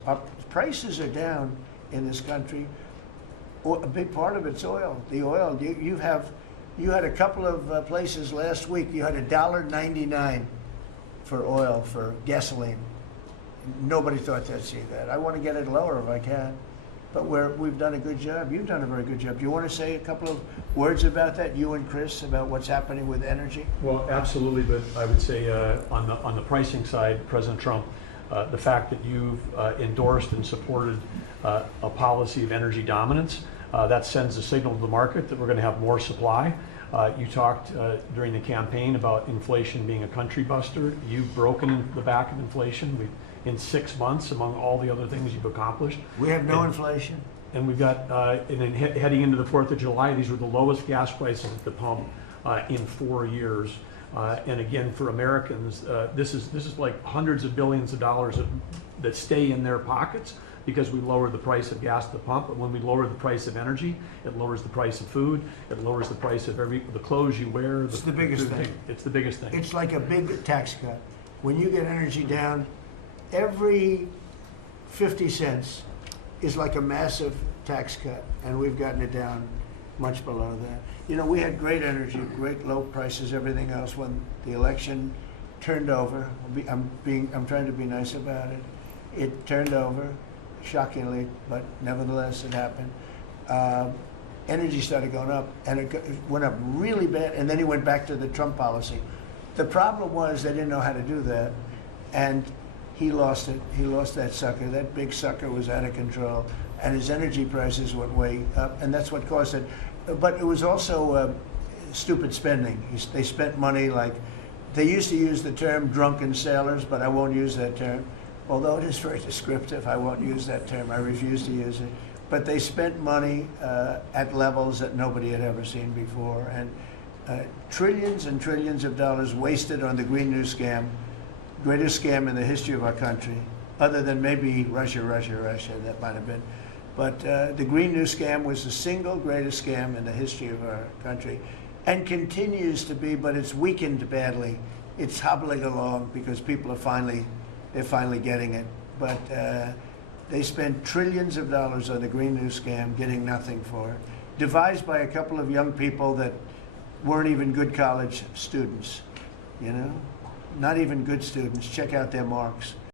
Our prices are down in this country. A big part of it's oil. The oil. You had a couple of places last week. You had $1.99 for oil for gasoline. Nobody thought they'd see that. I want to get it lower if I can, but we've done a good job. You've done a very good job. Do you want to say a couple of words about that, you and Chris, about what's happening with energy? Well, absolutely, but I would say on the pricing side, President Trump, the fact that you've endorsed and supported a policy of energy dominance, that sends a signal to the market that we're going to have more supply. You talked during the campaign about inflation being a country buster. You've broken the back of inflation. In 6 months, among all the other things you've accomplished. We have no inflation. And we've got, and then heading into the 4th of July, these were the lowest gas prices at the pump in 4 years. And again, for Americans, this is like hundreds of billions of dollars that stay in their pockets because we lower the price of gas at the pump. But when we lower the price of energy, it lowers the price of food. It lowers the price of the clothes you wear. It's the biggest thing. It's the biggest thing. It's like a big tax cut. When you get energy down, every 50 cents is like a massive tax cut, and we've gotten it down much below that. You know, we had great energy, great low prices, everything else. When the election turned over, I'm trying to be nice about it. It turned over, shockingly, but nevertheless it happened. Energy started going up, and it went up really bad, and then he went back to the Trump policy. The problem was they didn't know how to do that, and he lost it. He lost that sucker. That big sucker was out of control, and his energy prices went way up, and that's what caused it. But it was also stupid spending. They spent money like, they used to use the term drunken sailors, but I won't use that term. Although it is very descriptive, I won't use that term. I refuse to use it. But they spent money at levels that nobody had ever seen before, and trillions and trillions of dollars wasted on the Green New Scam. Greatest scam in the history of our country, other than maybe Russia, that might have been. But the Green New Scam was the single greatest scam in the history of our country, and continues to be, but it's weakened badly. It's hobbling along because people are they're finally getting it. But they spent trillions of dollars on the Green New Scam, getting nothing for it. Devised by a couple of young people that weren't even good college students, you know? Not even good students. Check out their marks.